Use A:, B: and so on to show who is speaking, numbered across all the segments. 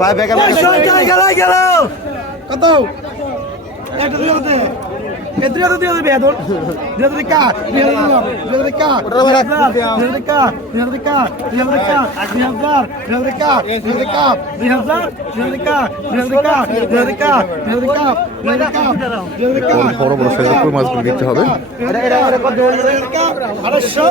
A: ভাই বেকার
B: কত একটা দুই দুই হতে দুই হতে বেদর দুই হতে কা দুই হতে দুই হতে কা দুই হতে কা দুই হতে কা দুই হতে কা দুই হাজার দুই হতে কা দুই হতে কা দুই হাজার দুই হতে কা দুই হতে কা দুই হতে কা দুই হতে কা দুই হতে কা দুই হতে কা
C: বড় বড় সাইজের কই মাছগুলি দিতে হবে
B: আড়াইশো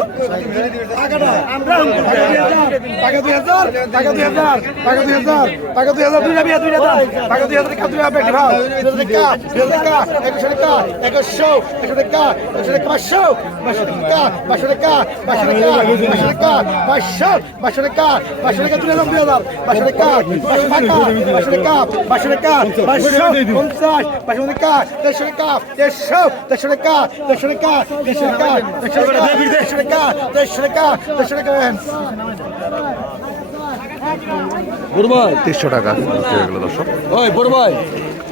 B: টাকা দুই হাজার টাকা দুই হাজার টাকা দুই হাজার টাকা দুই হাজার দুই যাবি দুই হাজার টাকা দুই হাজার টাকা দুই হাজার ভাও দুই হাজার টাকা দুই হাজার টাকা একশো টাকা একশো একশো টাকা একশো টাকা পাঁচশো পাঁচশো টাকা পাঁচশো টাকা পাঁচশো টাকা পাঁচশো টাকা পাঁচশো পাঁচশো টাকা পাঁচশো টাকা দুই হাজার দুই হাজার পাঁচশো টাকা পাঁচশো টাকা পাঁচশো টাকা পাঁচশো টাকা পাঁচশো পঞ্চাশ পাঁচশো টাকা দেড়শো টাকা দেড়শো দেড়শো টাকা দেড়শো টাকা দেড়শো টাকা দেড়শো টাকা দেড়শো টাকা দেড়শো টাকা দেড়শো টাকা
A: বড় ভাই
C: তেইশশো টাকা হয়ে দর্শক
A: ওই বড় ভাই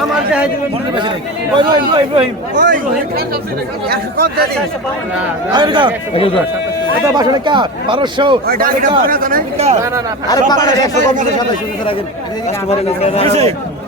B: আমার দেখাই দিবেন ইব্রাহিম ইব্রাহিম এটা বাসনে কার বারোশো আর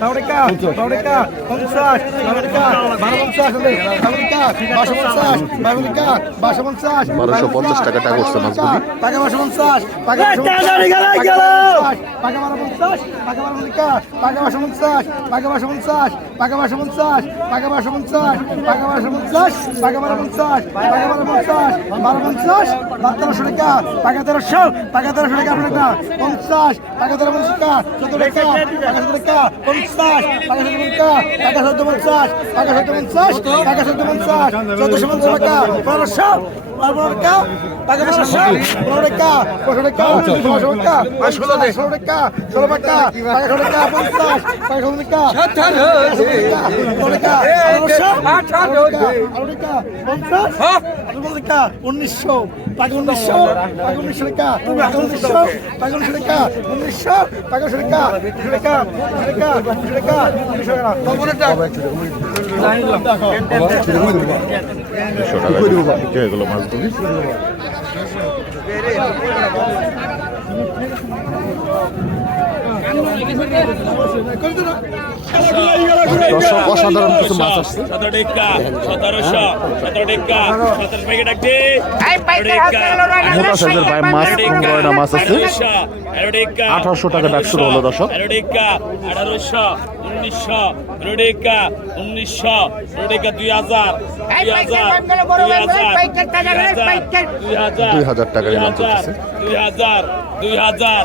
B: বারো টাকা পঞ্চাশ বারো টাকা বারো পঞ্চাশ বারো টাকা বারোশো পঞ্চাশ বারো টাকা বারোশো পঞ্চাশ
C: বারোশো পঞ্চাশ টাকা টাকা উঠছে মাছগুলি
B: টাকা বারোশো পঞ্চাশ টাকা টাকা বারো পঞ্চাশ টাকা বারো টাকা টাকা বারোশো পঞ্চাশ টাকা বারোশো পঞ্চাশ টাকা বারোশো পঞ্চাশ টাকা বারোশো পঞ্চাশ টাকা বারোশো পঞ্চাশ টাকা বারো পঞ্চাশ টাকা বারো পঞ্চাশ বারো পঞ্চাশ বারো তেরোশো টাকা টাকা তেরোশো টাকা তেরোশো টাকা পঞ্চাশ টাকা তেরো পঞ্চাশ টাকা চোদ্দ টাকা টাকা চোদ্দ টাকা পঞ্চাশ পঞ্চাশ টাকা সদ্য পঞ্চাশ টাকা সদ্য পঞ্চাশ টাকা সদ্য পঞ্চাশ চোদ্দশো পঞ্চাশ টাকা বারোশো পনেরো টাকা টাকা পনেরোশো পনেরো টাকা পনেরো টাকা ষোলো টাকা ষোলো টাকা ষোলো টাকা ষোলো টাকা টাকা ষোলো টাকা পঞ্চাশ টাকা টাকা ষোলো টাকা আঠারো টাকা উনিশশো টাকা উনিশশো টাকা উনিশশো টাকা উনিশশো টাকা উনিশশো টাকা উনিশশো টাকা উনিশশো টাকা উনিশশো টাকা উনিশশো টাকা উনিশশো টাকা উনিশশো টাকা
C: বলি খেলাধুলা অসাধারণ কিছু মাছ আসছে। মোটা সাইজের ভাই মাছ গয়না মাছ আছে। আঠারোশো টাকা ডাক শুরু হলো দর্শক।
D: দুই হাজার
C: টাকা
D: দুই হাজার দুই হাজার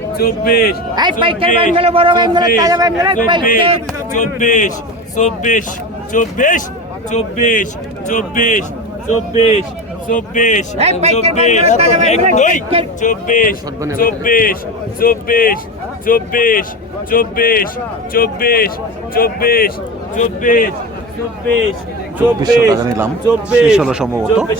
D: চব্বিশ
C: এই পাইকারি বাঙ্গালো, বড় বাঙ্গালো, তাজা পাইকারি।
D: চব্বিশ চব্বিশ চব্বিশ চব্বিশ চব্বিশ চব্বিশ চব্বিশ চব্বিশ এক দুই
C: পাইকারি।
D: চব্বিশ চব্বিশ চব্বিশ চব্বিশ চব্বিশ চব্বিশ চব্বিশ চব্বিশ চব্বিশ
E: চব্বিশশো টাকা নিলাম।
D: চব্বিশ
E: শেষ হলো সম্ভবত।
D: চব্বিশ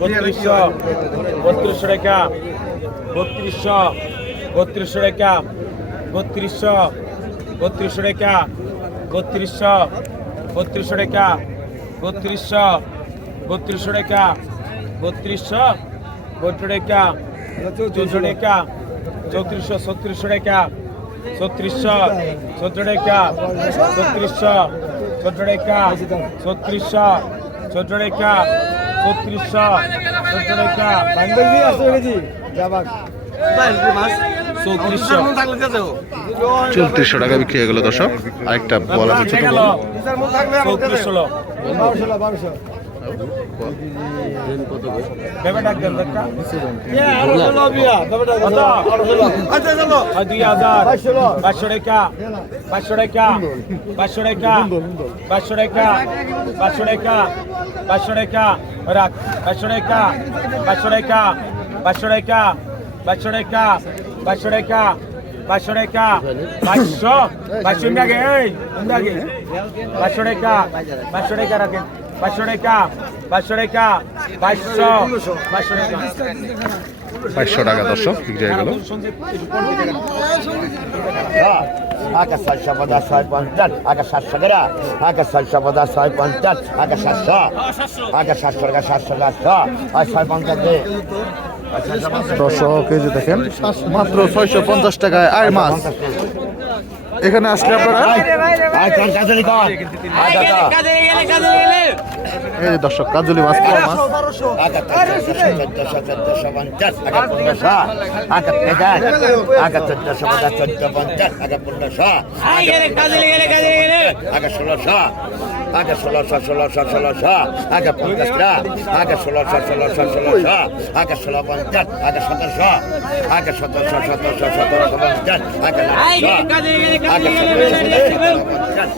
D: বত্রিশশো বত্রিশশো টাকা, বত্রিশশো বত্রিশশো টাকা, বত্রিশশো বত্রিশশো টাকা, বত্রিশশো বত্রিশশো টাকা, বত্রিশশো বত্রিশশো টাকা, বত্রিশশো বত্রিশ টাকা চৌদ্দ টাকা, চৌত্রিশশো, ছত্রিশশো টাকা, ছত্রিশশো চোদ্দ টাকা, ছত্রিশশো চোদ্দ টাকা, ছত্রিশশো চোদ্দ টাকা চোদ্দ টাকা
B: বাঙ্গলি যাবাক
D: চৌত্রিশশো।
E: চৌত্রিশশো টাকা বিক্রি হয়ে গেল দর্শক। আরেকটা বল আছে ছোট বল।
D: চৌত্রিশশো
B: বারোশো বারোশো।
D: দুই হাজার পাঁচশো টাকা পাঁচশো টাকা পাঁচশো টাকা পাঁচশো টাকা পাঁচশো টাকা পাঁচশো টাকা রাখ পাঁচশো টাকা পাঁচশো টাকা পাঁচশো টাকা পাঁচশো টাকা পাঁচশো টাকা পাঁচশো টাকা পাঁচশো পাঁচশো আগে এই আগে পাঁচশো টাকা পাঁচশো টাকা রাখেন বাইশশো টাকা বাইশশো টাকা বাইশশো বাইশশো টাকা।
E: বাইশশো টাকা দর্শক বিক্রি হয়ে গেল
F: পঞ্চাশ ছয় পঞ্চাশ সাতশো টাকা পঞ্চাশ ছয় পঞ্চাশ সাতশো। সাতশো টাকা সাতশো সাতশো। আর ছয় পঞ্চাশ
E: এই দেখেন মাত্র ছয়শো পঞ্চাশ টাকায় আর মাছ। এখানে আসলে আপনারা
F: আয়
E: এই দর্শক কাজলি মাছ মাছ।
F: ষোলোশো আগে ষোলোশো ষোলোশো ষোলোশো আগে পঞ্চাশটা আগে ষোলোশো ষোলোশো ষোলোশো আগে ষোলো পঞ্চাশ আগে সতেরোশো আগে সতেরোশো সতেরোশো সতেরোশো পঞ্চাশ আগে আগে সতেরোশো পঞ্চাশ